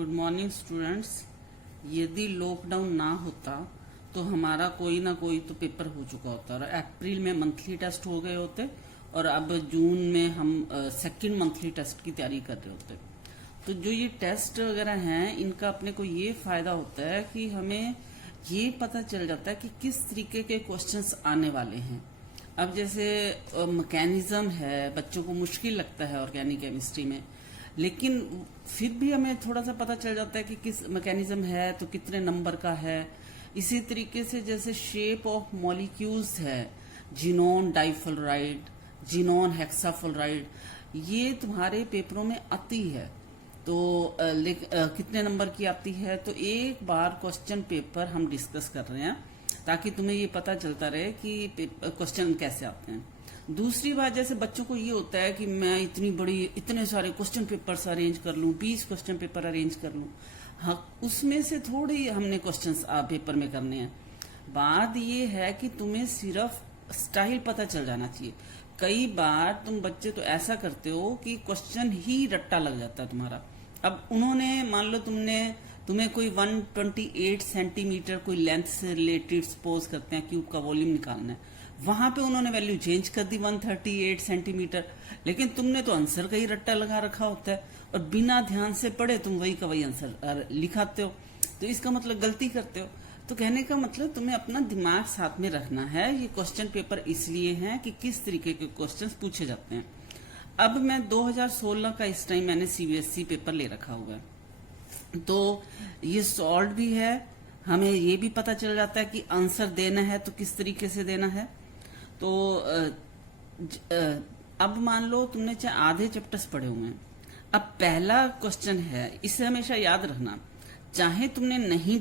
Good morning students. यदि lockdown ना होता तो हमारा कोई ना कोई तो पेपर हो चुका होता और अप्रैल में मंथली टेस्ट हो गए होते और अब जून में हम सेकंड मंथली टेस्ट की तैयारी कर रहे होते। तो जो ये टेस्ट वगैरह हैं इनका अपने को ये फायदा होता है कि हमें ये पता चल जाता है कि किस तरीके के क्वेश्चंस आने वाले हैं। अब जैसे मैकेनिज्म है, बच्चों को मुश्किल लगता है ऑर्गेनिक केमिस्ट्री में, लेकिन फिर भी हमें थोड़ा सा पता चल जाता है कि किस मैकेनिज्म है तो कितने नंबर का है। इसी तरीके से जैसे शेप ऑफ मॉलिक्यूल्स है, जीनोन डाइफुलराइड, जीनोन हेक्साफुलराइड, ये तुम्हारे पेपरों में आती है। तो कितने नंबर की आती है, तो एक बार क्वेश्चन पेपर हम डिस्कस कर रहे हैं ताकि तुम्हें ये पता चलता रहे कि क्वेश्चन कैसे आते हैं। दूसरी बात, जैसे बच्चों को ये होता है कि मैं इतने सारे क्वेश्चन पेपर्स अरेंज कर लूं, 20 क्वेश्चन पेपर अरेंज कर लूं। हाँ, उसमें से थोड़े ही हमने क्वेश्चंस पेपर में करने हैं। बात ये है कि तुम्हें सिर्फ स्टाइल पता चल जाना चाहिए। कई बार तुम बच्चे तो ऐसा करते हो कि क्वेश्चन ही रट्टा लग जाता है तुम्हारा। अब उन्होंने मान लो तुम्हें कोई 128 सेंटीमीटर कोई लेंथ से रिलेटेड सपोज करते हैं क्यूब का वॉल्यूम निकालना है, वहां पे उन्होंने वैल्यू चेंज कर दी 138 सेंटीमीटर, लेकिन तुमने तो आंसर का ही रट्टा लगा रखा होता है और बिना ध्यान से पढ़े तुम वही का वही आंसर लिखाते हो। तो इसका मतलब गलती करते हो। तो कहने का मतलब तुम्हें अपना दिमाग साथ में रखना है। ये क्वेश्चन पेपर इसलिए हैं कि किस तरीके के क्वेश्चंस पूछे जाते हैं। अब मैं 2016 का इस टाइम मैंने सीबीएसई पेपर ले रखा हुआ है, तो ये सॉल्व भी है। हमें ये भी पता चल जाता है कि आंसर देना है तो किस तरीके से देना है। तो अब मान लो तुमने चाहे आधे चैप्टर्स पढ़े हुए हैं, अब पहला क्वेश्चन है, इसे हमेशा याद रखना, चाहे तुमने नहीं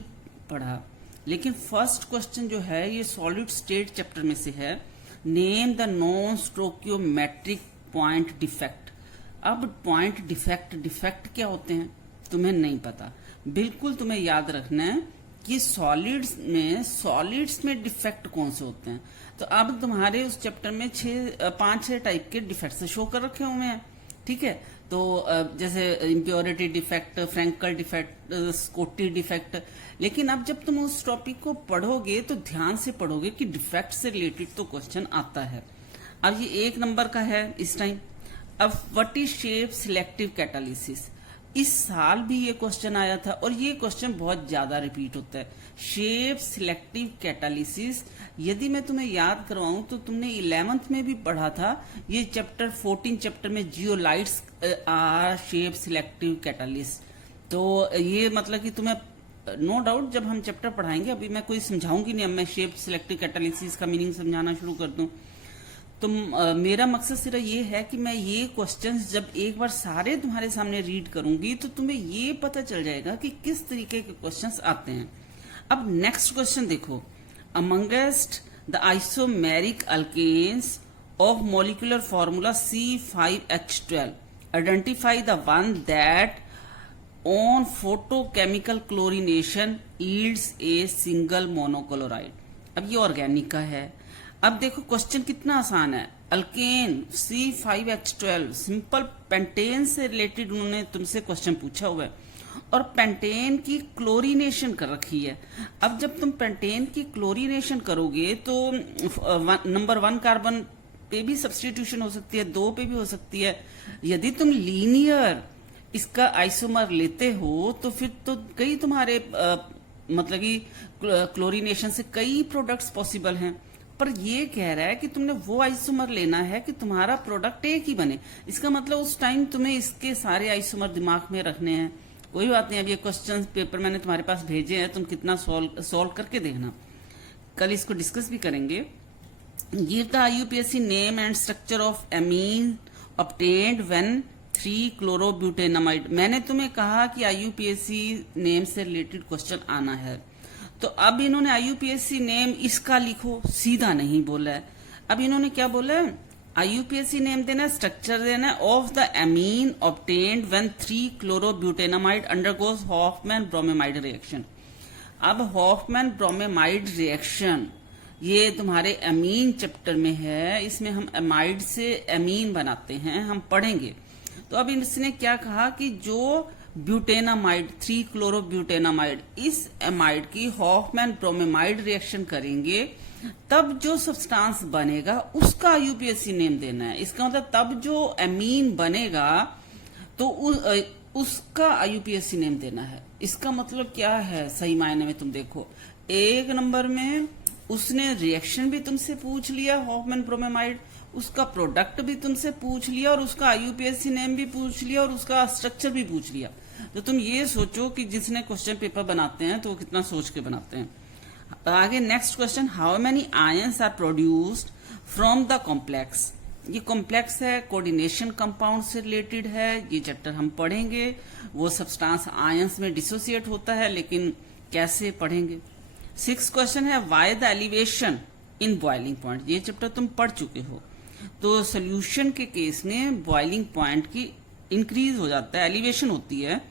पढ़ा लेकिन फर्स्ट क्वेश्चन जो है ये सॉलिड स्टेट चैप्टर में से है। Name the non stoichiometric point defect. अब पॉइंट डिफेक्ट क्या होते हैं तुम्हें नहीं पता, बिल्कुल तुम्हें याद रखना है कि सॉलिड्स में डिफेक्ट कौन से होते हैं। तो अब तुम्हारे उस चैप्टर में 5-6 टाइप के डिफेक्ट शो कर रखे हुए हैं, ठीक है। तो जैसे impurity defect, Frenkel defect, Schottky defect. लेकिन अब जब तुम उस टॉपिक को पढ़ोगे तो ध्यान से पढ़ोगे कि डिफेक्ट से रिलेटेड तो क्वेश्चन आता है। अब ये 1 नंबर का है इस टाइम। अब what is shape selective catalysis, इस साल भी ये क्वेश्चन आया था और ये क्वेश्चन बहुत ज्यादा रिपीट होता है। शेप सिलेक्टिव कैटालिसिस, यदि मैं तुम्हें याद करवाऊं तो तुमने 11th में भी पढ़ा था। ये चैप्टर 14 चैप्टर में zeolites are shape selective catalyst. तो ये मतलब कि तुम्हें नो डाउट जब हम चैप्टर पढ़ाएंगे, अभी मैं कोई समझाऊंगी नहीं, अब मैं शेप सिलेक्टिव कैटालिसिस का मीनिंग समझाना शुरू कर दूं तो मेरा मकसद सिर्फ ये है कि मैं ये क्वेश्चंस जब एक बार सारे तुम्हारे सामने रीड करूंगी तो तुम्हें ये पता चल जाएगा कि किस तरीके के क्वेश्चंस आते हैं। अब नेक्स्ट क्वेश्चन देखो, amongst the isomeric alkanes of molecular formula C5H12 identify the one that on photochemical chlorination yields a single monochloride. अब ये ऑर्गेनिक का है। अब देखो क्वेश्चन कितना आसान है। अल्केन C5H12 सिंपल पेंटेन से रिलेटेड उन्होंने तुमसे क्वेश्चन पूछा हुआ है और पेंटेन की क्लोरीनेशन कर रखी है। अब जब तुम पेंटेन की क्लोरीनेशन करोगे तो नंबर 1 कार्बन पे भी सब्स्टिट्यूशन हो सकती है, 2 पे भी हो सकती है। यदि तुम लीनियर इसका आइसोमर लेते हो तो फिर तो कई तुम्हारे मतलब कि क्लोरीनेशन से कई प्रोडक्ट्स पॉसिबल हैं। पर ये कह रहा है कि तुमने वो आइसोमर लेना है कि तुम्हारा प्रोडक्ट एक ही बने। इसका मतलब उस टाइम तुम्हें इसके सारे आइसोमर दिमाग में रखने हैं। कोई बात नहीं, अब ये क्वेश्चन पेपर मैंने तुम्हारे पास भेजे हैं, तुम कितना सॉल्व करके देखना, कल इसको डिस्कस भी करेंगे। Give the IUPAC name and structure of amine obtained when 3-chlorobutanamide। मैंने तुम्हें कहा कि IUPAC नेम से रिलेटेड क्वेश्चन आना है, तो अब इन्होंने IUPAC नेम इसका लिखो, सीधा नहीं बोला है। अब इन्होंने क्या बोला है, IUPAC नेम देना है, स्ट्रक्चर देना है of the amine obtained when 3-chlorobutanamide undergoes Hofmann bromamide reaction. अब हॉफमैन ब्रोमेमाइड रिएक्शन ये तुम्हारे एमीन चैप्टर में है, इसमें हम एमाइड से एमीन बनाते हैं, हम पढ़ेंगे। तो अब इसने क्या कहा कि जो ब्यूटेनामाइड, 3 क्लोरोब्यूटेनामाइड, इस एमाइड की हॉफमैन ब्रोमेमाइड रिएक्शन करेंगे, तब जो सब्सटेंस बनेगा उसका यूपीएससी नेम देना है। इसका मतलब तब जो एमीन बनेगा तो उसका आईयूपीएससी नेम देना है। इसका मतलब क्या है सही मायने में? तुम देखो, एक नंबर में उसने रिएक्शन भी तुमसे पूछ लिया हॉफमैन ब्रोमेमाइड, उसका प्रोडक्ट भी तुमसे पूछ लिया और उसका आईयूपीएससी नेम भी पूछ लिया और उसका स्ट्रक्चर भी पूछ लिया। तो तुम ये सोचो कि जिसने क्वेश्चन पेपर बनाते हैं तो वो कितना सोच के बनाते हैं। आगे next question, how many ions are produced from the complex. ये कॉम्प्लेक्स है, कोऑर्डिनेशन कंपाउंड से रिलेटेड है, ये चैप्टर हम पढ़ेंगे। वो सब्सटेंस आयंस में डिसोसिएट होता है, लेकिन कैसे पढ़ेंगे। 6 क्वेश्चन है, why the elevation in boiling point. ये चैप्टर तुम पढ़ चुके हो। तो सोल्यूशन के केस में बॉइलिंग पॉइंट की इंक्रीज हो जाता है, एलिवेशन होती है,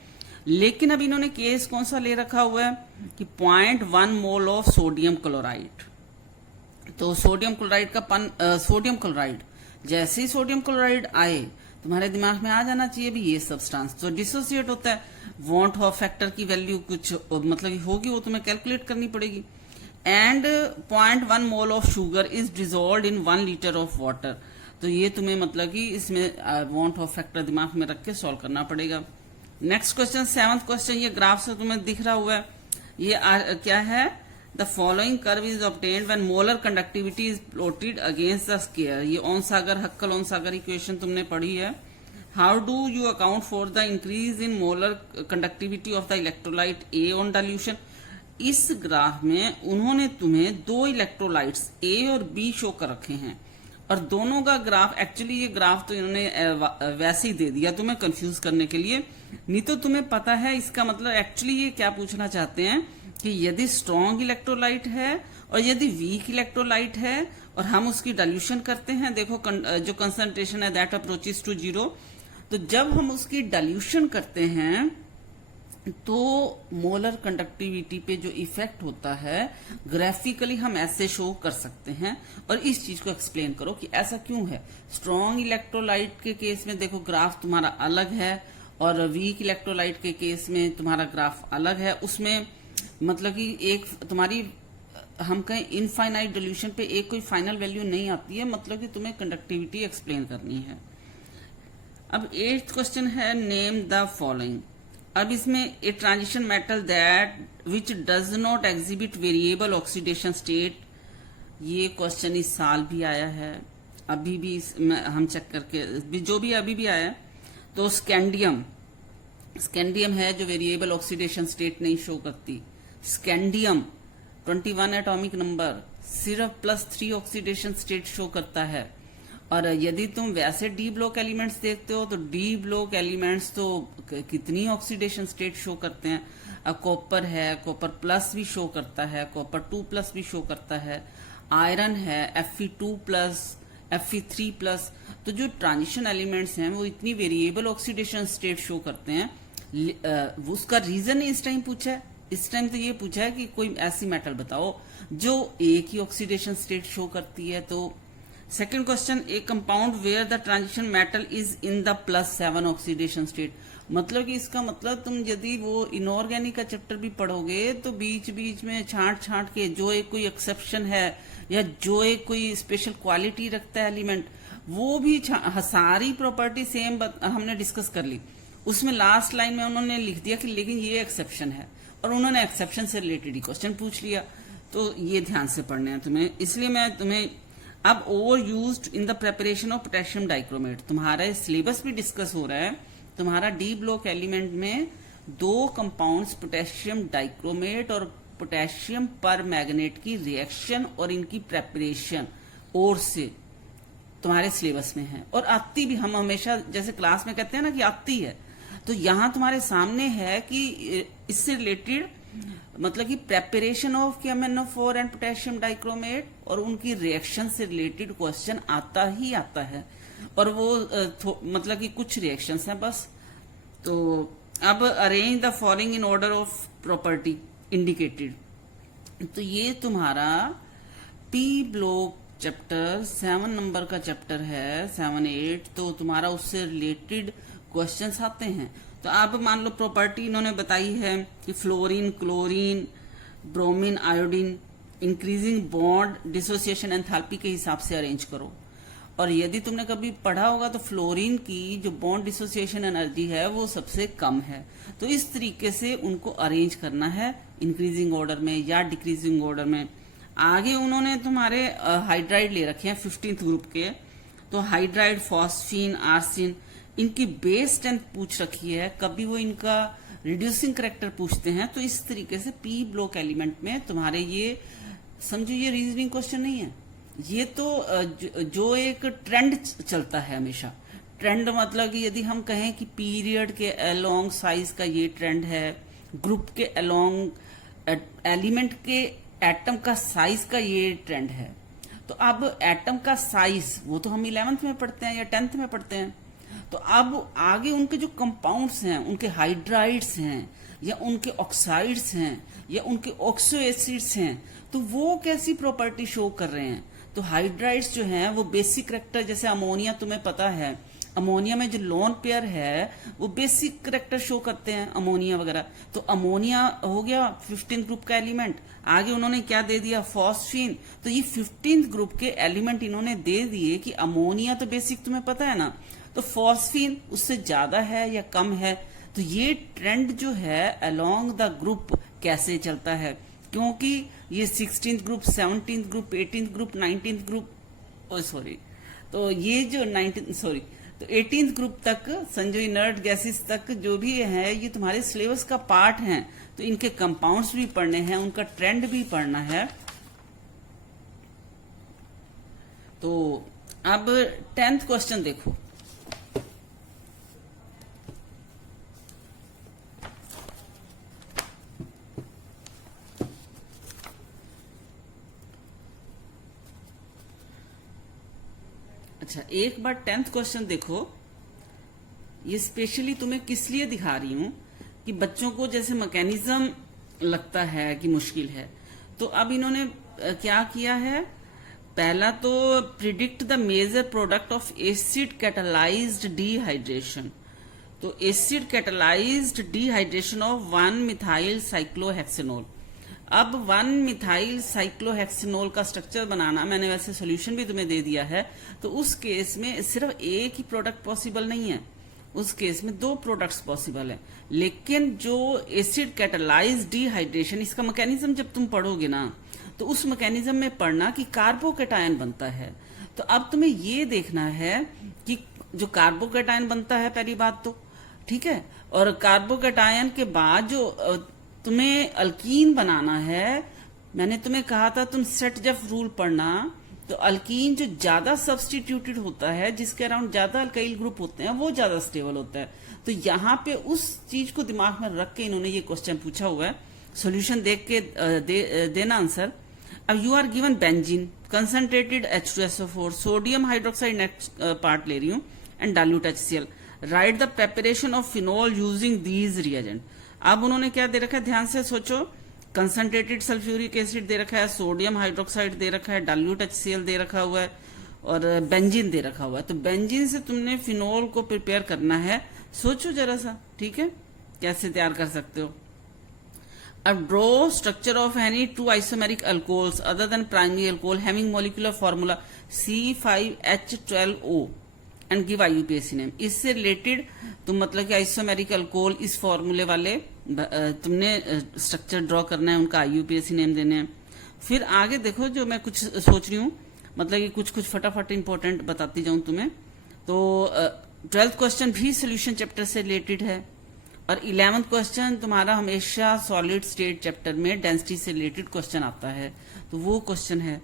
लेकिन अब इन्होंने केस कौन सा ले रखा हुआ है कि 0.1 मोल ऑफ सोडियम क्लोराइड। तो सोडियम क्लोराइड का सोडियम क्लोराइड, जैसे ही सोडियम क्लोराइड आए तुम्हारे दिमाग में आ जाना चाहिए भी ये सब्सटेंस तो डिसोसिएट होता है। वॉन्ट ऑफ फैक्टर की वैल्यू कुछ मतलब होगी, वो तुम्हें कैलकुलेट करनी पड़ेगी। And 0.1 mole of sugar is dissolve in 1 litre of water. तो ये तुम्हें मतलब कि इसमें वॉन्ट ऑफ फैक्टर दिमाग में रख के सॉल्व करना पड़ेगा। नेक्स्ट क्वेश्चन, 7th क्वेश्चन, ये ग्राफ से तुम्हें दिख रहा हुआ है, ये क्या है? The following curve is obtained when molar conductivity is plotted against the square. ये ओनसागर हक्कल ओनसागर इक्वेशन तुमने पढ़ी है। How do you account for the increase in molar conductivity of the electrolyte A on dilution. इस ग्राफ में उन्होंने तुम्हें 2 electrolytes ए और B show कर रखे हैं, और दोनों का ग्राफ, एक्चुअली ये ग्राफ तो इन्होंने वैसे ही दे दिया तुम्हें कंफ्यूज करने के लिए, नहीं तो तुम्हें पता है इसका मतलब। एक्चुअली ये क्या पूछना चाहते हैं कि यदि स्ट्रॉन्ग इलेक्ट्रोलाइट है और यदि वीक इलेक्ट्रोलाइट है और हम उसकी डाइल्यूशन करते हैं, देखो जो कंसंट्रेशन है दैट अप्रोचेस टू 0, तो जब हम उसकी डाइल्यूशन करते हैं तो मोलर कंडक्टिविटी पे जो इफेक्ट होता है ग्राफिकली हम ऐसे शो कर सकते हैं। और इस चीज को एक्सप्लेन करो कि ऐसा क्यों है। स्ट्रॉन्ग इलेक्ट्रोलाइट के केस में देखो ग्राफ तुम्हारा अलग है, और वीक इलेक्ट्रोलाइट के केस में तुम्हारा ग्राफ अलग है। उसमें मतलब कि एक तुम्हारी हम कहें इनफाइनाइट डाइल्यूशन पे एक कोई फाइनल वैल्यू नहीं आती है, मतलब कि तुम्हें कंडक्टिविटी एक्सप्लेन करनी है। अब 8th क्वेश्चन है, नेम द फॉलोइंग। अब इसमें a transition metal that which does not exhibit variable oxidation state. ये क्वेश्चन इस साल भी आया है, अभी भी हम चेक करके जो भी अभी भी आया है। तो स्कैंडियम है जो वेरिएबल ऑक्सीडेशन स्टेट नहीं शो करती। स्कैंडियम 21 एटॉमिक नंबर सिर्फ +3 ऑक्सीडेशन स्टेट शो करता है। और यदि तुम वैसे डी ब्लॉक एलिमेंट्स देखते हो तो डी ब्लॉक एलिमेंट्स तो कितनी ऑक्सीडेशन स्टेट शो करते हैं। अब कॉपर है, कॉपर प्लस भी शो करता है, कॉपर 2+ भी शो करता है। आयरन है, Fe2+, Fe3+। तो जो ट्रांजिशन एलिमेंट्स हैं वो इतनी वेरिएबल ऑक्सीडेशन स्टेट शो करते हैं। उसका रीजन इस टाइम पूछा है, इस टाइम तो ये पूछा है कि कोई ऐसी मेटल बताओ जो एक ही ऑक्सीडेशन स्टेट शो करती है। तो second question, a compound where the transition metal is in the +7 oxidation state. मतलब कि इसका मतलब तुम यदि वो इनऑर्गेनिक का चैप्टर भी पढ़ोगे तो बीच बीच में छांट के जो एक कोई एक्सेप्शन है या जो एक कोई स्पेशल क्वालिटी रखता है एलिमेंट, वो भी सारी प्रॉपर्टी सेम हमने डिस्कस कर ली। उसमें लास्ट लाइन में उन्होंने लिख दिया कि लेकिन ये एक्सेप्शन है, और उन्होंने एक्सेप्शन से रिलेटेड ही क्वेश्चन पूछ लिया। तो ये ध्यान से पढ़ने हैं तुम्हें, इसलिए मैं तुम्हें अब over used in the preparation of potassium dichromate. तुम्हारा सिलेबस भी डिस्कस हो रहा है। तुम्हारा डी ब्लॉक एलिमेंट में 2 कंपाउंड्स पोटेशियम डाइक्रोमेट और पोटेशियम पर मैग्नेट की रिएक्शन और इनकी प्रेपरेशन और से तुम्हारे सिलेबस में है, और आती भी हम हमेशा जैसे क्लास में कहते हैं ना कि आती है, तो यहां तुम्हारे सामने है कि इससे रिलेटेड मतलब कि preparation of KMnO4 and potassium dichromate और उनकी रिएक्शन से रिलेटेड क्वेश्चन आता ही आता है। और वो मतलब कि कुछ रिएक्शंस हैं बस। तो अब arrange the following in order of property indicated. तो ये तुम्हारा पी ब्लॉक चैप्टर 7 नंबर का चैप्टर है, 7, 8। तो तुम्हारा उससे रिलेटेड क्वेश्चंस आते हैं। तो अब मान लो प्रॉपर्टी इन्होंने बताई है कि fluorine, chlorine, bromine, iodine increasing bond dissociation enthalpy के हिसाब से अरेंज करो। और यदि तुमने कभी पढ़ा होगा तो फ्लोरीन की जो बॉन्ड डिसोसिएशन एनर्जी है वो सबसे कम है। तो इस तरीके से उनको अरेंज करना है इंक्रीजिंग ऑर्डर में या डिक्रीजिंग ऑर्डर में। आगे उन्होंने तुम्हारे हाइड्राइड ले रखे हैं 15th ग्रुप के। तो हाइड्राइड, फॉस्फीन, आर्सिन, इनकी बेस स्ट्रेंथ पूछ रखी है। कभी वो इनका रिड्यूसिंग करेक्टर पूछते हैं। तो इस तरीके से पी ब्लॉक एलिमेंट में तुम्हारे ये समझो ये रीजनिंग क्वेश्चन नहीं है, ये तो जो एक ट्रेंड चलता है हमेशा। ट्रेंड मतलब कि यदि हम कहें कि पीरियड के अलोंग साइज का ये ट्रेंड है, ग्रुप के अलोंग एलिमेंट के एटम का साइज का ये ट्रेंड है। तो अब एटम का साइज वो तो हम 11th में पढ़ते हैं या 10th में पढ़ते हैं। तो अब आगे उनके जो कंपाउंड्स हैं, उनके हाइड्राइड्स हैं या उनके ऑक्साइड्स हैं या उनके ऑक्सो एसिड्स हैं, तो वो कैसी प्रॉपर्टी शो कर रहे हैं। तो हाइड्राइड्स जो हैं वो बेसिक करेक्टर, जैसे अमोनिया तुम्हें पता है, अमोनिया में जो लोन पेयर है वो बेसिक करेक्टर शो करते हैं, अमोनिया वगैरह। तो अमोनिया हो गया 15th ग्रुप का एलिमेंट। आगे उन्होंने क्या दे दिया, फॉस्फीन। तो ये 15th ग्रुप के एलिमेंट इन्होंने दे दिए कि अमोनिया तो बेसिक तुम्हें पता है ना, तो फॉस्फीन उससे ज्यादा है या कम है। तो ये ट्रेंड जो है अलोंग द ग्रुप कैसे चलता है, क्योंकि ये 16th group, 17th group, 18th group, 19th group, तो ये जो 18th ग्रुप तक समझो इनर्ट गैसेस तक जो भी है ये तुम्हारे सिलेबस का पार्ट है। तो इनके कंपाउंड्स भी पढ़ने हैं, उनका ट्रेंड भी पढ़ना है। तो अब 10th क्वेश्चन देखो। अच्छा, एक बार 10th क्वेश्चन देखो। ये स्पेशली तुम्हें किस लिए दिखा रही हूं कि बच्चों को जैसे मैकेनिज्म लगता है कि मुश्किल है। तो अब इन्होंने क्या किया है, पहला तो predict the major product of acid catalysed dehydration. तो acid catalysed dehydration of 1 methyl cyclohexanol. अब 1 मिथाइल साइक्लोहेक्सेनोल का स्ट्रक्चर बनाना, मैंने वैसे सॉल्यूशन भी तुम्हें दे दिया है। तो उस केस में सिर्फ एक ही प्रोडक्ट पॉसिबल नहीं है, उस केस में 2 प्रोडक्ट्स पॉसिबल है। लेकिन जो एसिड कैटालाइज्ड डिहाइड्रेशन, इसका मैकेनिज्म जब तुम पढ़ोगे ना तो उस मैकेनिज्म में पढ़ना कि कार्बोकेटायन बनता है। तो अब तुम्हें ये देखना है कि जो कार्बोकेटायन बनता है, पहली बात तो ठीक है, और कार्बोकेटायन के बाद जो तुम्हें अल्कीन बनाना है, मैंने तुम्हें कहा था तुम सेट जफ रूल पढ़ना। तो अल्कीन जो ज्यादा सब्स्टिट्यूटेड होता है, जिसके अराउंड ज्यादा अल्काइल ग्रुप होते हैं, वो ज्यादा स्टेबल होता है। तो यहाँ पे उस चीज को दिमाग में रख के इन्होंने ये क्वेश्चन पूछा हुआ है। सॉल्यूशन देख के देना आंसर। अब you are given benzene, concentrated H2SO4, sodium hydroxide next part ले रही हूँ, and dilute HCl। Write the preparation of phenol using these reagent. अब उन्होंने क्या दे रखा है, ध्यान से सोचो। कंसंट्रेटेड सल्फ्यूरिक एसिड दे रखा है, सोडियम हाइड्रोक्साइड दे रखा है, डाइल्यूट HCl दे रखा हुआ है, और बेंजीन दे रखा हुआ है। तो बेंजीन से तुमने फिनोल को प्रिपेयर करना है। सोचो जरा सा, ठीक है, कैसे तैयार कर सकते हो। अब draw structure of any 2 isomeric alcohols other than primary alcohol having molecular formula C5H12O and give IUPAC name. इससे रिलेटेड तुम मतलब कि आइसोमेरिक अल्कोहल इस फॉर्मूले वाले तुमने स्ट्रक्चर ड्रॉ करना है, उनका IUPAC नेम देने हैं। फिर आगे देखो, जो मैं कुछ सोच रही हूँ, मतलब कि कुछ फटाफट इंपॉर्टेंट बताती जाऊं तुम्हें। तो 12th क्वेश्चन भी सोल्यूशन चैप्टर से रिलेटेड है, और 11th क्वेश्चन तुम्हारा हमेशा सॉलिड स्टेट चैप्टर में डेंसिटी से रिलेटेड क्वेश्चन आता है, तो वो क्वेश्चन है।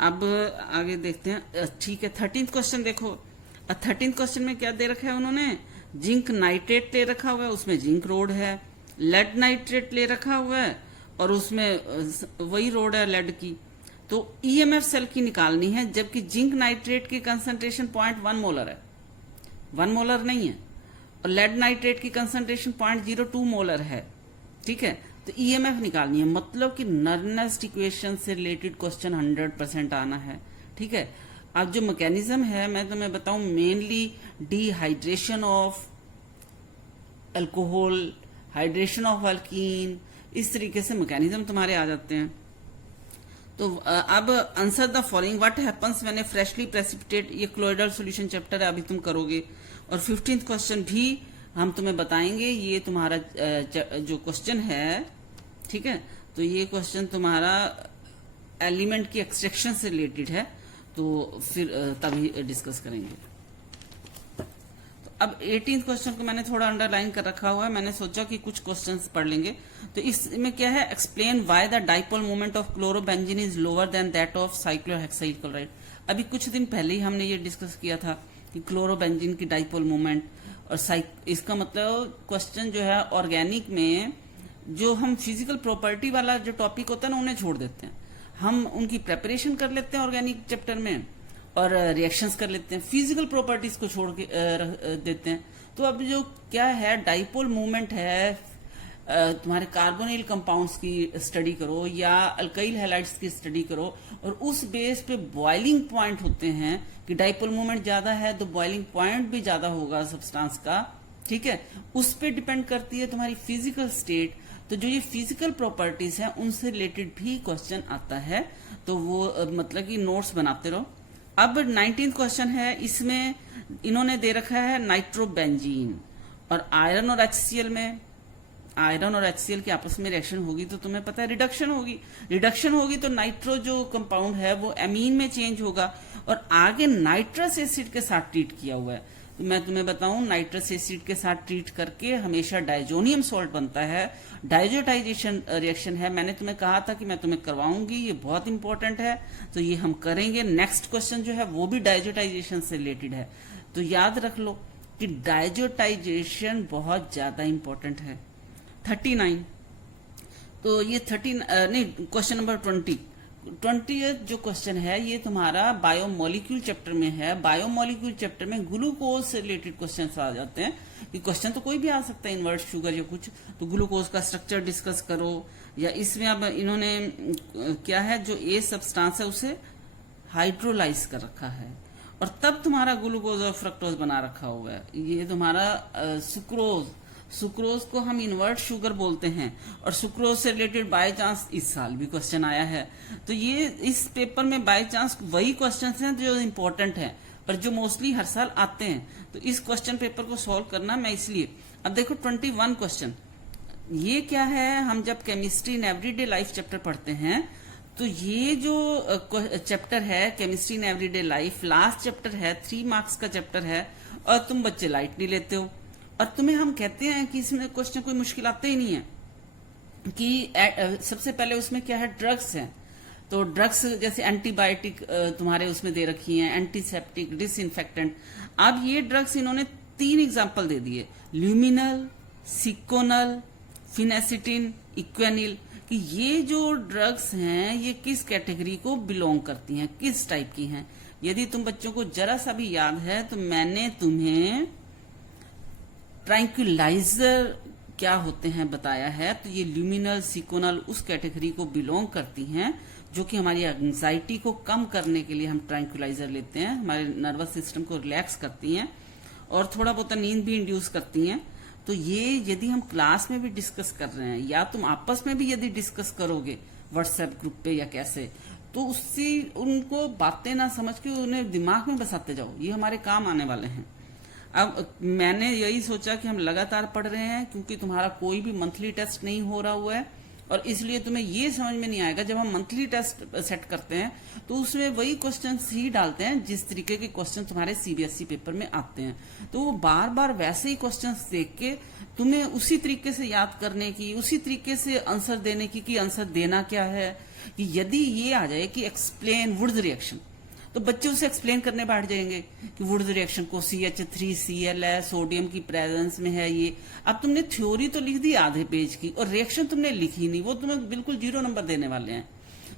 अब आगे देखते हैं, ठीक है। 13th क्वेश्चन देखो। 13th क्वेश्चन में क्या दे रखा है उन्होंने, जिंक नाइट्रेट ले रखा हुआ है, उसमें जिंक रोड है। लेड नाइट्रेट ले रखा हुआ है और उसमें वही रोड है लेड की। तो EMF सेल की निकालनी है, जबकि जिंक नाइट्रेट की कंसंट्रेशन 0.1 मोलर है, 1 मोलर नहीं है, और लेड नाइट्रेट की कंसंट्रेशन 0.02 मोलर है, ठीक है। तो EMF निकालनी है, मतलब कि नर्नेस्ट इक्वेशन से रिलेटेड क्वेश्चन 100% आना है, ठीक है। अब जो मैकेनिज्म है मैं तुम्हें बताऊं, mainly dehydration of alcohol, hydration of alkyne, इस तरीके से मैकेनिज्म तुम्हारे आ जाते हैं। तो अब answer the following, what happens when A freshly precipitate, ये क्लोइडल सॉल्यूशन चैप्टर है, अभी तुम करोगे। और 15th क्वेश्चन भी हम तुम्हें बताएंगे, ये तुम्हारा जो क्वेश्चन है, ठीक है, तो ये क्वेश्चन तुम्हारा एलिमेंट की एक्सट्रैक्शन से रिलेटेड है, तो फिर तभी डिस्कस करेंगे। तो अब 18th क्वेश्चन को मैंने थोड़ा अंडरलाइन कर रखा हुआ है, मैंने सोचा कि कुछ क्वेश्चंस पढ़ लेंगे। तो इसमें क्या है, explain why the dipole moment of chlorobenzene is lower than that of cyclohexyl chloride. अभी कुछ दिन पहले ही हमने ये डिस्कस किया था कि क्लोरोबेंजीन की डाइपोल मोमेंट और इसका मतलब क्वेश्चन जो है ऑर्गेनिक में जो हम फिजिकल प्रॉपर्टी वाला जो टॉपिक होता है ना, उन्हें छोड़ देते हैं, हम उनकी प्रेपरेशन कर लेते हैं ऑर्गेनिक चैप्टर में और रिएक्शंस कर लेते हैं, फिजिकल प्रॉपर्टीज को छोड़ के देते हैं। तो अब जो क्या है, डाइपोल मूवमेंट है, तुम्हारे कार्बोनिल कंपाउंड्स की स्टडी करो या अल्काइल हैलाइड्स की स्टडी करो, और उस बेस पे बॉइलिंग पॉइंट होते हैं कि डाइपोल मूवमेंट ज्यादा है तो बॉइलिंग पॉइंट भी ज्यादा होगा सब्सटेंस का, ठीक है, उस पे डिपेंड करती है तुम्हारी फिजिकल स्टेट। तो जो ये फिजिकल प्रॉपर्टीज हैं उनसे रिलेटेड भी क्वेश्चन आता है, तो वो मतलब कि नोट्स बनाते रहो। अब 19th क्वेश्चन है, इसमें इन्होंने दे रखा है नाइट्रोबेंजीन और आयरन और HCl में, आयरन और HCl की आपस में रिएक्शन होगी तो तुम्हें पता है रिडक्शन होगी, रिडक्शन होगी तो नाइट्रो जो कंपाउंड है वो एमीन में चेंज होगा और आगे नाइट्रस एसिड के साथ ट्रीट किया हुआ है। तो मैं तुम्हें बताऊं, नाइट्रस एसिड के साथ ट्रीट करके हमेशा डायजोनियम सॉल्ट बनता है, डायजोटाइजेशन रिएक्शन है, मैंने तुम्हें कहा था कि मैं तुम्हें करवाऊंगी, ये बहुत इंपॉर्टेंट है, तो ये हम करेंगे। नेक्स्ट क्वेश्चन जो है वो भी डायजोटाइजेशन से रिलेटेड है, तो याद रख लो कि डायजोटाइजेशन बहुत ज्यादा इंपॉर्टेंट है। 39, तो ये 13 नहीं, क्वेश्चन नंबर 20 जो क्वेश्चन है ये तुम्हारा बायोमोलिक्यूल चैप्टर में है। बायोमोलिक्यूल चैप्टर में ग्लूकोज से रिलेटेड क्वेश्चन आ जाते हैं, कि क्वेश्चन तो कोई भी आ सकता है, इन्वर्ट शुगर या कुछ, तो ग्लूकोज का स्ट्रक्चर डिस्कस करो, या इसमें अब इन्होंने क्या है, जो ए सब्सटेंस है उसे हाइड्रोलाइज कर रखा है और तब तुम्हारा ग्लूकोज और फ्रक्टोज बना रखा हुआ है। ये तुम्हारा सुक्रोज, सुक्रोज को हम इन्वर्ट शुगर बोलते हैं, और सुक्रोज से रिलेटेड बाय चांस इस साल भी क्वेश्चन आया है। तो ये इस पेपर में बाय चांस वही क्वेश्चन हैं जो इम्पोर्टेंट हैं, पर जो मोस्टली हर साल आते हैं, तो इस क्वेश्चन पेपर को सॉल्व करना मैं इसलिए। अब देखो 21 क्वेश्चन, ये क्या है, हम जब chemistry in everyday life chapter पढ़ते हैं तो ये जो चैप्टर है chemistry in everyday life, last chapter है, 3 मार्क्स का चैप्टर है, और तुम बच्चे लाइटली लेते हो, और तुम्हें हम कहते हैं कि इसमें क्वेश्चन कोई मुश्किल आते ही नहीं है, कि सबसे पहले उसमें क्या है, ड्रग्स है, तो ड्रग्स जैसे एंटीबायोटिक तुम्हारे उसमें दे रखी हैं, एंटीसेप्टिक, डिसइंफेक्टेंट। अब ये ड्रग्स इन्होंने 3 एग्जाम्पल दे दिए, ल्यूमिनल, सिकोनल, फिनेसिटिन, इक्वेनिल, कि ये जो ड्रग्स हैं ये किस कैटेगरी को बिलोंग करती हैं, किस टाइप की हैं। यदि तुम बच्चों को जरा सा भी याद है तो मैंने तुम्हें ट्रैंक्विलाइजर क्या होते हैं बताया है, तो ये ल्यूमिनल, सिकोनल उस कैटेगरी को बिलोंग करती हैं जो कि हमारी एंजाइटी को कम करने के लिए हम ट्रैंक्विलाइजर लेते हैं, हमारे नर्वस सिस्टम को रिलैक्स करती हैं और थोड़ा बहुत नींद भी इंड्यूस करती हैं। तो ये यदि हम क्लास में भी डिस्कस कर रहे हैं या तुम आपस में भी यदि डिस्कस करोगे व्हाट्सएप ग्रुप पे या कैसे, तो उससे उनको बातें ना समझ के उन्हें दिमाग में बसाते जाओ, ये हमारे काम आने वाले हैं। अब मैंने यही सोचा कि हम लगातार पढ़ रहे हैं क्योंकि तुम्हारा कोई भी मंथली टेस्ट नहीं हो रहा हुआ है, और इसलिए तुम्हें ये समझ में नहीं आएगा। जब हम मंथली टेस्ट सेट करते हैं तो उसमें वही क्वेश्चंस ही डालते हैं जिस तरीके के क्वेश्चन तुम्हारे सीबीएसई पेपर में आते हैं, तो वो बार बार वैसे ही क्वेश्चंस देख के तुम्हें उसी तरीके से याद करने की, उसी तरीके से आंसर देने की कि आंसर देना क्या है। कि यदि ये आ जाए कि एक्सप्लेन वुड्स रिएक्शन, तो बच्चे उसे एक्सप्लेन करने बैठ जाएंगे कि वुड्स रिएक्शन को CH3Cl है, सोडियम की प्रेजेंस में है ये। अब तुमने थ्योरी तो लिख दी आधे पेज की और रिएक्शन तुमने लिखी नहीं, वो तुम्हें बिल्कुल 0 नंबर देने वाले हैं।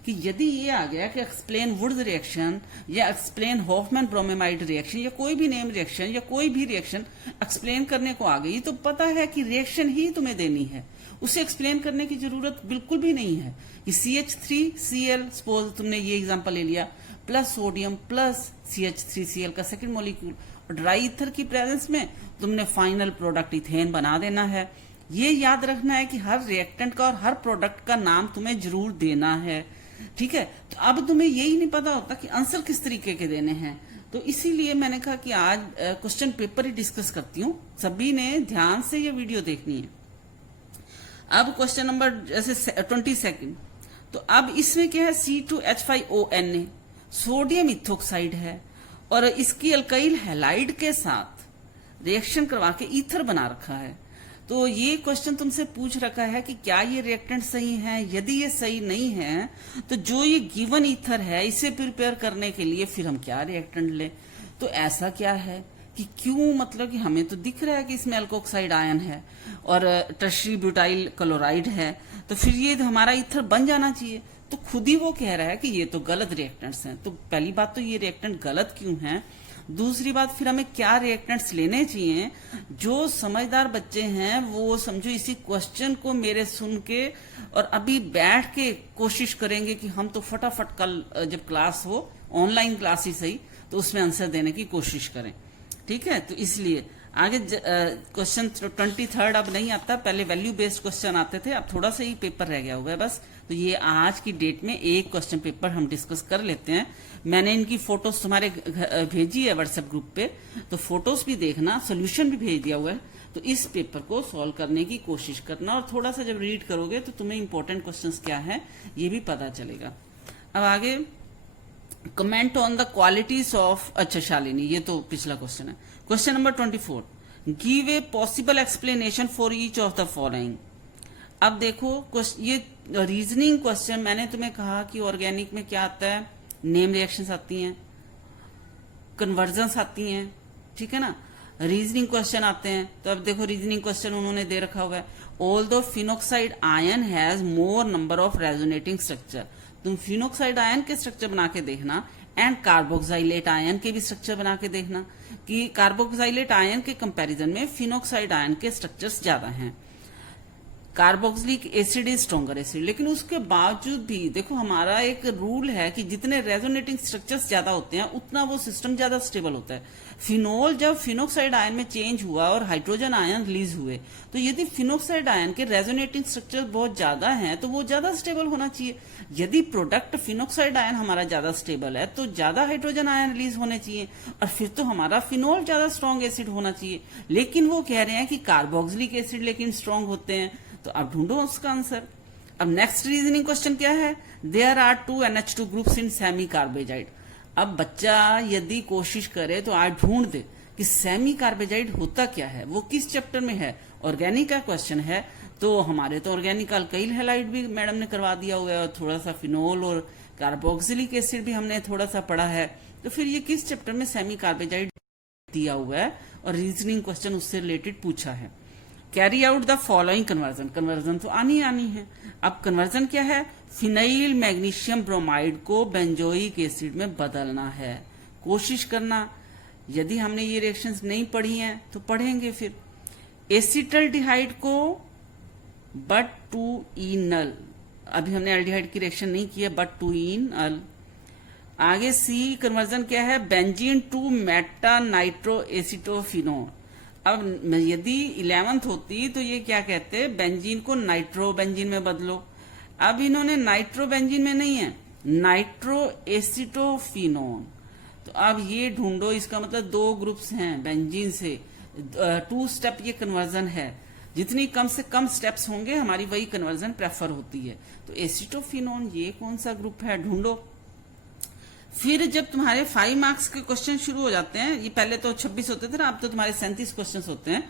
कि यदि ये आ गया कि एक्सप्लेन वुड्स रिएक्शन या एक्सप्लेन हॉफमैन ब्रोमेमाइड रिएक्शन या कोई भी नेम रिएक्शन या कोई भी रिएक्शन एक्सप्लेन करने को आ गई, तो पता है कि रिएक्शन ही तुम्हें देनी है, उसे एक्सप्लेन करने की जरूरत बिल्कुल भी नहीं है। कि CH3Cl, सपोज तुमने ये एग्जांपल ले लिया, प्लस सोडियम प्लस CH3Cl का सेकंड मॉलिक्यूल, ड्राई ईथर की प्रेजेंस में तुमने फाइनल प्रोडक्ट इथेन बना देना है। ये याद रखना है कि हर रिएक्टेंट का और हर प्रोडक्ट का नाम तुम्हें जरूर देना है, ठीक है। तो अब तुम्हें यही नहीं पता होता कि आंसर किस तरीके के देने हैं, तो इसीलिए मैंने कहा कि आज क्वेश्चन पेपर ही डिस्कस करती हूँ, सभी ने ध्यान से ये वीडियो देखनी है। अब क्वेश्चन नंबर जैसे 22, तो अब इसमें क्या है, C2H5ONA सोडियम इथोक्साइड है और इसकी अल्काइल हैलाइड के साथ रिएक्शन करवा के ईथर बना रखा है। तो ये क्वेश्चन तुमसे पूछ रखा है कि क्या ये रिएक्टेंट सही है। यदि ये सही नहीं है तो जो ये गिवन ईथर है इसे प्रिपेयर करने के लिए फिर हम क्या रिएक्टेंट लें। तो ऐसा क्या है कि क्यों, मतलब कि हमें तो दिख रहा है कि इसमें अल्कोक्साइड आयन है और टर्शरी ब्यूटाइल क्लोराइड है, तो फिर ये हमारा ईथर बन जाना चाहिए। तो खुद ही वो कह रहा है कि ये तो गलत रिएक्टेंट्स हैं। तो पहली बात तो ये रिएक्टेंट गलत क्यों हैं, दूसरी बात फिर हमें क्या रिएक्टेंट्स लेने चाहिए। जो समझदार बच्चे हैं वो समझो इसी क्वेश्चन को मेरे सुन के और अभी बैठ के कोशिश करेंगे कि हम तो फटाफट कल जब क्लास हो, ऑनलाइन क्लास ही सही, तो उसमें आंसर देने की कोशिश करें, ठीक है। तो इसलिए आगे क्वेश्चन 23 अब नहीं आता, पहले वैल्यू बेस्ड क्वेश्चन आते थे, अब थोड़ा सा ही पेपर रह गया हुआ है बस। तो ये आज की डेट में एक क्वेश्चन पेपर हम डिस्कस कर लेते हैं। मैंने इनकी फोटोज तुम्हारे भेजी है व्हाट्सएप ग्रुप पे, तो फोटोज भी देखना, सोल्यूशन भी भेज दिया हुआ है। तो इस पेपर को सॉल्व करने की कोशिश करना और थोड़ा सा जब रीड करोगे तो तुम्हें इंपॉर्टेंट क्वेश्चंस क्या है ये भी पता चलेगा। अब आगे comment on the qualities of, अच्छा शालिनी, ये तो पिछला क्वेश्चन है। Question number 24, give a possible explanation for each of the following. अब देखो ये रीजनिंग क्वेश्चन, मैंने तुम्हें कहा कि ऑर्गेनिक में क्या आता है, नेम रिएक्शंस आती हैं, कन्वर्जन्स आती हैं, ठीक है ना, रीजनिंग क्वेश्चन आते हैं। तो अब देखो रीजनिंग क्वेश्चन उन्होंने दे रखा हुआ है, although phenoxide ion has more number of resonating structure. तुम फिनोक्साइड आयन के स्ट्रक्चर बना के देखना एंड कार्बोक्साइलेट आयन के भी स्ट्रक्चर बना के देखना कि कार्बोक्साइलेट आयन के कंपैरिजन में फिनोक्साइड आयन के स्ट्रक्चर्स ज्यादा हैं। Carboxylic acid is stronger acid, लेकिन उसके बावजूद भी देखो हमारा एक रूल है कि जितने रेजोनेटिंग स्ट्रक्चर्स ज्यादा होते हैं उतना वो सिस्टम ज्यादा स्टेबल होता है। फिनोल जब फिनोक्साइड आयन में चेंज हुआ और हाइड्रोजन आयन रिलीज हुए, तो यदि फिनोक्साइड आयन के रेजोनेटिंग स्ट्रक्चर बहुत ज्यादा हैं तो वो ज्यादा स्टेबल होना चाहिए। यदि प्रोडक्ट फिनोक्साइड आयन हमारा ज्यादा स्टेबल है तो ज्यादा हाइड्रोजन आयन रिलीज होने चाहिए और फिर तो हमारा फिनोल ज्यादा स्ट्रॉन्ग एसिड होना चाहिए। लेकिन वो कह रहे हैं कि कार्बोक्सिलिक एसिड लेकिन स्ट्रॉन्ग होते हैं, तो अब ढूंढो उसका आंसर। अब नेक्स्ट रीजनिंग क्वेश्चन क्या है, there are 2 NH2 groups in semicarbazide. अब बच्चा यदि कोशिश करे तो आज ढूंढ दे कि सेमी कार्बेजाइड होता क्या है, वो किस चैप्टर में है। ऑर्गेनिक का क्वेश्चन है तो हमारे तो ऑर्गेनिक अल्काइल हैलाइड भी मैडम ने करवा दिया हुआ है और थोड़ा सा फिनोल और कार्बोक्सिलिक एसिड भी हमने थोड़ा सा पढ़ा है। तो फिर ये किस चैप्टर में सेमी कार्बेजाइड दिया हुआ है और रीजनिंग क्वेश्चन उससे रिलेटेड पूछा है। Carry out the following conversion, conversion तो आनी है। अब कन्वर्जन क्या है, फिनाइल मैग्नीशियम ब्रोमाइड को बेंजोइक एसिड में बदलना है। कोशिश करना, यदि हमने ये रिएक्शंस नहीं पढ़ी हैं तो पढ़ेंगे फिर। एसिटल्डिहाइड को बट टू इनल, अभी हमने एल्डिहाइड की रिएक्शन नहीं की है, बट टू इनल। आगे सी कन्वर्जन क्या है, बेंजीन टू मेटा नाइट्रो एसिटोफिनोल। अब यदि 11th होती तो ये क्या कहते, बेंजीन को नाइट्रो बेंजीन में बदलो। अब इन्होंने नाइट्रो बेंजीन में नहीं है, नाइट्रो एसिटोफिनोन। तो अब ये ढूंढो, इसका मतलब 2 ग्रुप्स हैं बेंजीन से, 2 स्टेप ये कन्वर्जन है। जितनी कम से कम स्टेप्स होंगे हमारी वही कन्वर्जन प्रेफर होती है। तो एसिटोफिनोन ये कौन सा ग्रुप है, ढूंढो। फिर जब तुम्हारे 5 मार्क्स के क्वेश्चन शुरू हो जाते हैं, ये पहले तो 26 होते थे ना, अब तो तुम्हारे 37 क्वेश्चन होते हैं।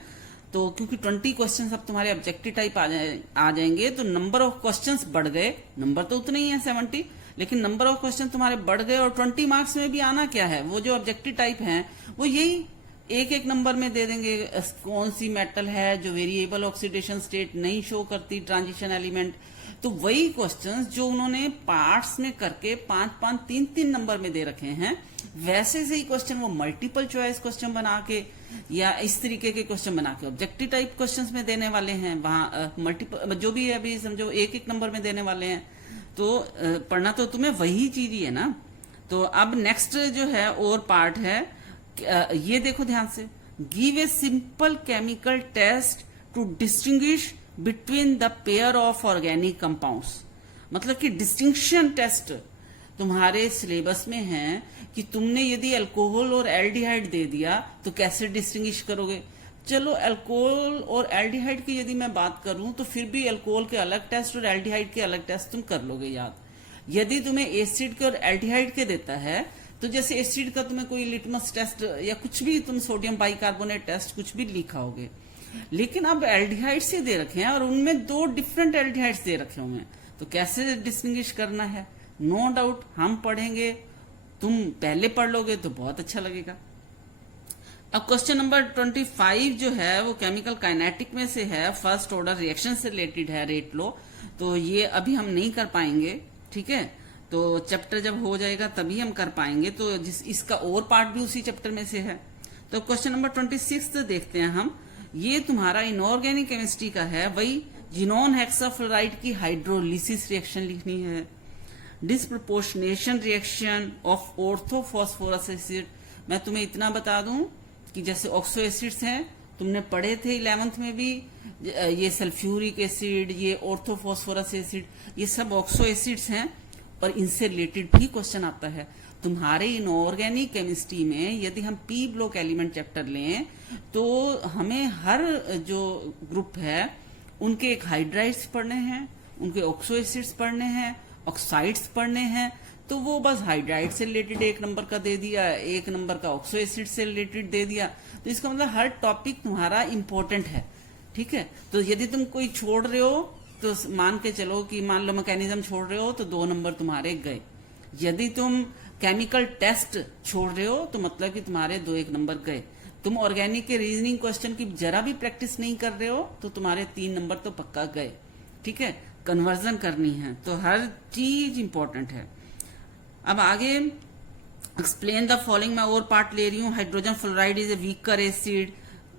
तो क्योंकि 20 क्वेश्चन अब तुम्हारे ऑब्जेक्टिव टाइप आ जाएंगे तो नंबर ऑफ क्वेश्चंस बढ़ गए। नंबर तो उतने ही है 70, लेकिन नंबर ऑफ क्वेश्चन तुम्हारे बढ़ गए। और 20 मार्क्स में भी आना क्या है, वो जो ऑब्जेक्टिव टाइप है वो यही एक नंबर में दे देंगे। कौन सी मेटल है जो वेरिएबल ऑक्सीडेशन स्टेट नहीं शो करती, ट्रांजिशन एलिमेंट। तो वही क्वेश्चंस जो उन्होंने पार्ट्स में करके 5-5, 3-3 नंबर में दे रखे हैं, वैसे से ही क्वेश्चन वो मल्टीपल चॉइस क्वेश्चन बना के या इस तरीके के क्वेश्चन बना के ऑब्जेक्टिव टाइप क्वेश्चंस में देने वाले हैं। वहां मल्टीपल जो भी है अभी समझो एक नंबर में देने वाले हैं। तो पढ़ना तो तुम्हें वही चीज ही है ना। तो अब नेक्स्ट जो है और पार्ट है ये देखो ध्यान से, give a simple chemical test to distinguish between the pair of organic compounds. मतलब कि डिस्टिंक्शन टेस्ट तुम्हारे सिलेबस में है कि तुमने यदि अल्कोहल और एल्डिहाइड दे दिया तो कैसे डिस्टिंग्विश करोगे। चलो अल्कोहल और एल्डिहाइड की यदि मैं बात करूं तो फिर भी अल्कोहल के अलग टेस्ट और एल्डिहाइड के अलग टेस्ट तुम कर लोगे याद। यदि तुम्हें एसिड के और एल्डिहाइड के देता है तो जैसे एसिड का तुम्हें कोई लिटमस टेस्ट या कुछ भी तुम सोडियम बाइकार्बोनेट टेस्ट कुछ भी लिखा होगे, लेकिन अब एल्डिहाइड से दे रखे हैं और उनमें 2 डिफरेंट एल्डिहाइड्स दे रखे होंगे, तो कैसे डिस्टिंग्विश करना है। नो डाउट हम पढ़ेंगे, तुम पहले पढ़ लोगे तो बहुत अच्छा लगेगा। अब क्वेश्चन नंबर 25 जो है वो केमिकल काइनेटिक में से है, फर्स्ट ऑर्डर रिएक्शन से रिलेटेड है, रेट लो। तो ये अभी हम नहीं कर पाएंगे, ठीक है, तो चैप्टर जब हो जाएगा तभी हम कर पाएंगे। तो इसका और पार्ट भी उसी चैप्टर में से है। तो क्वेश्चन नंबर 26 देखते हैं हम। ये तुम्हारा इनऑर्गेनिक केमिस्ट्री का है, वही जिनोन हेक्साफ्लोराइड की हाइड्रोलिसिस रिएक्शन लिखनी है। Disproportionation reaction of orthophosphorous acid. मैं तुम्हें इतना बता दूं कि जैसे ऑक्सो एसिड्स हैं, तुमने पढ़े थे 11th में भी, ये सल्फ्यूरिक एसिड, ये ऑर्थोफॉस्फोरस एसिड, ये सब ऑक्सो एसिड्स हैं और इनसे रिलेटेड भी क्वेश्चन आता है। तुम्हारे इनऑर्गेनिक केमिस्ट्री में यदि हम पी ब्लॉक एलिमेंट चैप्टर लें तो हमें हर जो ग्रुप है उनके एक हाइड्राइड्स पढ़ने हैं, उनके ऑक्सो एसिड्स पढ़ने हैं, ऑक्साइड्स पढ़ने हैं। तो वो बस हाइड्राइड से रिलेटेड 1 नंबर का दे दिया, 1 नंबर का ऑक्सो एसिड से रिलेटेड दे दिया। तो इसका मतलब हर टॉपिक तुम्हारा इंपॉर्टेंट है, ठीक है। तो यदि तुम कोई छोड़ रहे हो तो मान के चलो कि मान लो मैकेनिज्म छोड़ रहे हो तो 2 नंबर तुम्हारे गए। यदि तुम केमिकल टेस्ट छोड़ रहे हो तो मतलब कि तुम्हारे 2-1 नंबर गए। तुम ऑर्गेनिक के रीजनिंग क्वेश्चन की जरा भी प्रैक्टिस नहीं कर रहे हो तो तुम्हारे 3 नंबर तो पक्का गए, ठीक है। कन्वर्जन करनी है तो हर चीज इंपॉर्टेंट है। अब आगे एक्सप्लेन द फॉलोइंग, मैं और पार्ट ले रही हूँ। Hydrogen fluoride is a weaker acid.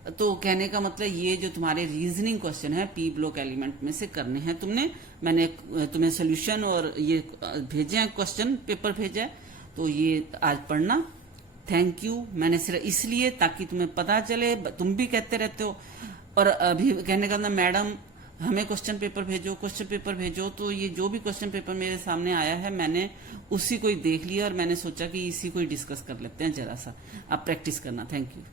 तो कहने का मतलब ये जो तुम्हारे रीजनिंग क्वेश्चन है पी ब्लॉक एलिमेंट में से करने हैं तुमने। मैंने तुम्हें सोल्यूशन और ये भेजे हैं, क्वेश्चन पेपर भेजा है, तो ये आज पढ़ना। Thank you. मैंने सिर्फ इसलिए ताकि तुम्हें पता चले, तुम भी कहते रहते हो और अभी कहने का मतलब मैडम हमें क्वेश्चन पेपर भेजो, क्वेश्चन पेपर भेजो। तो ये जो भी क्वेश्चन पेपर मेरे सामने आया है मैंने उसी को ही देख लिया और मैंने सोचा कि इसी को ही डिस्कस कर लेते हैं जरा सा। आप प्रैक्टिस करना। Thank you.